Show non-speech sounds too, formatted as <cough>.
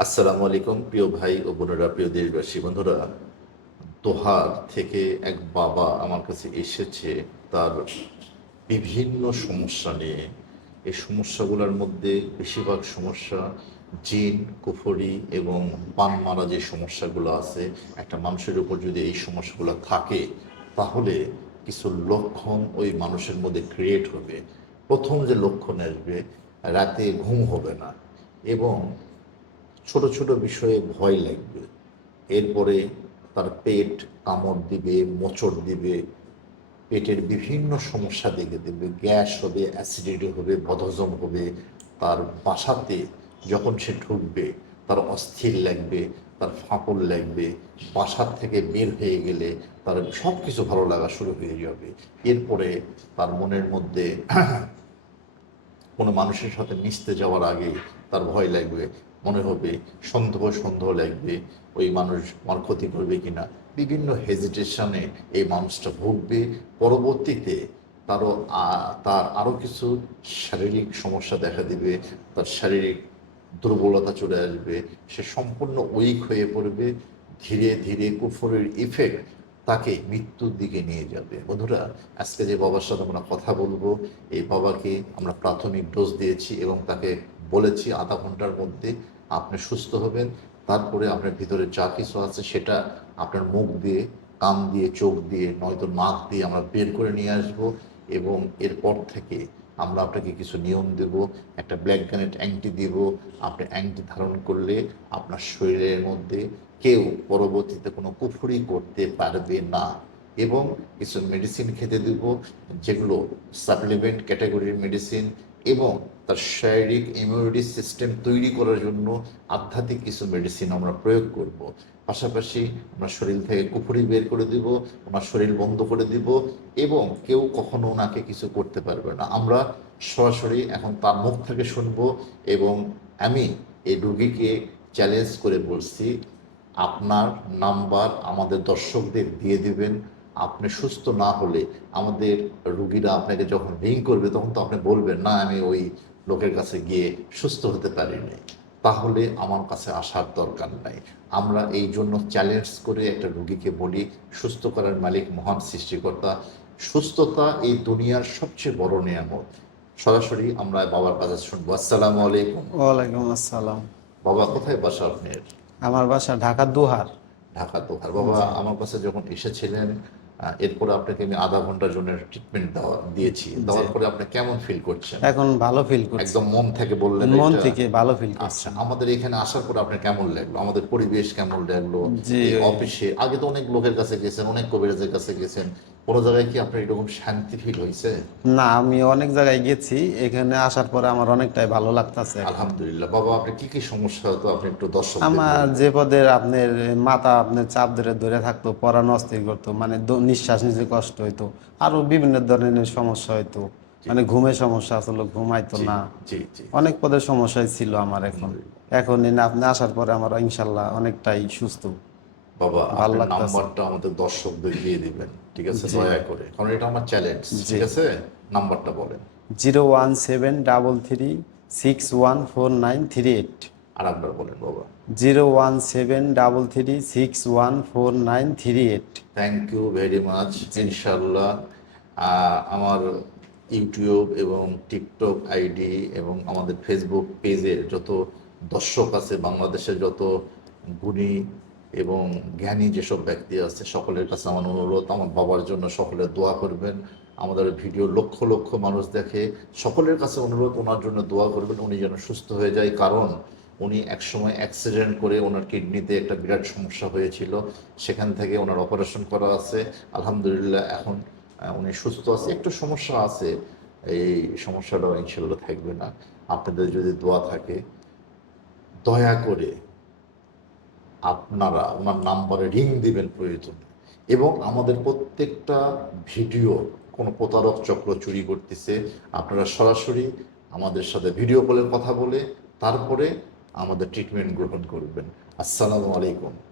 আসসালামু আলাইকুম, প্রিয় ভাই ও বোনেরা, প্রিয় দেশবাসী, বন্ধুরা। দোহার থেকে এক বাবা আমার কাছে এসেছে তার বিভিন্ন সমস্যা নিয়ে। এই সমস্যাগুলোর মধ্যে বেশিরভাগ সমস্যা জিন, কুফরি এবং পান মারা যে সমস্যাগুলো আছে, একটা মানুষের উপর যদি এই সমস্যাগুলো থাকে, তাহলে কিছু লক্ষণ ওই মানুষের মধ্যে ক্রিয়েট হবে। প্রথম যে লক্ষণ আসবে, রাতে ঘুম হবে না এবং ছোট ছোট বিষয়ে ভয় লাগবে। এরপরে তার পেট কামড় দিবে, মোচড় দিবে, পেটের বিভিন্ন সমস্যা দেখে দেবে গ্যাস হবে, অ্যাসিডিটি হবে, বদহজম হবে। তার বাসাতে যখন সে ঢুকবে, তার অস্থির লাগবে, তার ফাঁপড় লাগবে, বাসার থেকে বের হয়ে গেলে তার সব কিছু ভালো লাগা শুরু হয়ে যাবে। এরপরে তার মনের মধ্যে <clears throat> কোনো মানুষের সাথে মিশতে যাওয়ার আগে তার ভয় লাগবে মনে হবে, সন্দেহ সন্দেহ লাগবে, ওই মানুষ আমার ক্ষতি করবে কিনা। বিভিন্ন হেজিটেশনে এই মানুষটা ভুগবে। পরবর্তীতে তারও তার আরও কিছু শারীরিক সমস্যা দেখা দিবে, তার শারীরিক দুর্বলতা চলে আসবে, সে সম্পূর্ণ উইক হয়ে পড়বে, ধীরে ধীরে কুফরের ইফেক্ট তাকে মৃত্যুর দিকে নিয়ে যাবে। বন্ধুরা, আজকে যে বাবার সাথে আমরা কথা বলব, এই বাবাকে আমরা প্রাথমিক ডোজ দিয়েছি এবং তাকে বলেছি আধা ঘণ্টার মধ্যে আপনি সুস্থ হবেন। তারপরে আপনার ভিতরে যা কিছু আছে সেটা আপনার মুখ দিয়ে, কান দিয়ে, চোখ দিয়ে, নয়তো নাক দিয়ে আমরা বের করে নিয়ে আসব এবং এরপর থেকে আমরা আপনাকে কিছু নিয়ম দেব, একটা ব্ল্যাক গ্যানেট অ্যাংটি দিব। আপনি অ্যাংটি ধারণ করলে আপনার শরীরের মধ্যে কেউ পরবর্তীতে কোনো কুফুরি করতে পারবে না এবং কিছু মেডিসিন খেতে দেব, যেগুলো সাপ্লিমেন্ট ক্যাটাগরির মেডিসিন এবং তার শারীরিক ইমিউনিটি সিস্টেম তৈরি করার জন্য আধ্যাত্মিক কিছু মেডিসিন আমরা প্রয়োগ করব। পাশাপাশি আমরা শরীর থেকে কুফুরি বের করে দিব ওনার শরীর বন্ধ করে দিব এবং কেউ কখনো ওনাকে কিছু করতে পারবে না। আমরা সরাসরি এখন তার মুখ থেকে শুনব এবং আমি এই রুগীকে চ্যালেঞ্জ করে বলছি, আপনার নাম্বার আমাদের দর্শকদের দিয়ে দিবেন। আপনি সুস্থ না হলে আমাদের রুগীরা আপনাকে যখন রিং করবে তখন তো আপনি বলবেন না আমি ওই লোকের কাছে গিয়ে সুস্থ হতে পারিনি। তাহলে আমার কাছে আসার দরকার নাই। আমরা এই জন্য চ্যালেঞ্জ করে একটা রুগীকে বলি সুস্থ করার মালিক মহান সৃষ্টিকর্তা। সুস্থতা এই দুনিয়ার সবচেয়ে বড় নিয়ামত। সরাসরি আমরা বাবার কাছে শুনব। আসসালামু আলাইকুম। ওয়ালাইকুম আসসালাম। বাবা কোথায় বাসা আপনার? আমার বাসা ঢাকা দুহার। ঢাকা দোকার বাবা আমার কাছে যখন এসেছিলেন এরপরে আপনাকে আমি আধা ঘণ্টার জন্য ট্রিটমেন্ট দেওয়া দিয়েছি। দেওয়ার পরে আপনি কেমন ফিল করছেন? এখন ভালো ফিল করছি। একদম মন থেকে বললেন মন থেকে ভালো ফিল করছি। আচ্ছা আমাদের এখানে আসার পর আপনার কেমন লাগল? আমাদের পরিবেশ কেমন লাগল? অফিসে আগে তো অনেক লোকের কাছে গেছেন অনেক কবিরাজের কাছে গেছেন। কোনো জায়গায় কি আপনার এরকম শান্তি ফিল হয়েছে? না আমি অনেক জায়গায় গেছি। এখানে আসার পরে আমার অনেকটাই ভালো লাগতাছে। আলহামদুলিল্লাহ। বাবা আপনি কি কি সমস্যা হতো? আপনি একটু দর্শক আমার যে পদের আপনার মাথা আপনার চাপ ধরে ধরে থাকতো অস্থির করতো মানে নিঃশ্বাস নিতে কষ্ট হইতো আরও বিভিন্ন ধরনের সমস্যা হইতো। মানে ঘুমের সমস্যা আসলে ঘুমাইতো না। অনেক পদের সমস্যাই ছিল আমার এখন। এখন আপনি আসার পরে আমার ইনশাল্লাহ অনেকটাই সুস্থ। বাবা আপনার নাম্বারটা আমাদের দর্শকদের দিয়ে দিবেন ঠিক আছে? দয়া করে। কারণ এটা আমার চ্যালেঞ্জ ঠিক আছে? নাম্বারটা বলেন। Zero one seven double three six one four nine three eight. আর একবার বলেন বাবা। Zero one seven double three six one four nine three eight. Thank you very much ইনশাল্লাহ আমার ইউটিউব এবং টিকটক আইডি এবং আমাদের ফেসবুক পেজের যত দর্শক আছে বাংলাদেশের যত গুণী এবং জ্ঞানী যেসব ব্যক্তি আছে, সকলের কাছে আমার অনুরোধ, আমার বাবার জন্য সকলে দোয়া করবেন। আমাদের ভিডিও লক্ষ লক্ষ মানুষ দেখে সকলের কাছে অনুরোধ, ওনার জন্য দোয়া করবেন, উনি যেন সুস্থ হয়ে যায়। কারণ উনি একসময় অ্যাক্সিডেন্ট করে ওনার কিডনিতে একটা বিরাট সমস্যা হয়েছিল। সেখান থেকে ওনার অপারেশন করা আছে। আলহামদুলিল্লাহ এখন উনি সুস্থ আছে। একটু সমস্যা আছে। এই সমস্যাটাও ইনশাল্লাহ থাকবে না। আপনাদের যদি দোয়া থাকে, দয়া করে আপনারা, ওনার নাম্বারে রিং দিবেন প্রয়োজন। এবং আমাদের প্রত্যেকটা ভিডিও, কোনো প্রতারক চক্র চুরি করতেছে, আপনারা সরাসরি আমাদের সাথে ভিডিও কলের কথা বলে, তারপরে আমাদের ট্রিটমেন্ট গ্রহণ করবেন। আসসালামু আলাইকুম।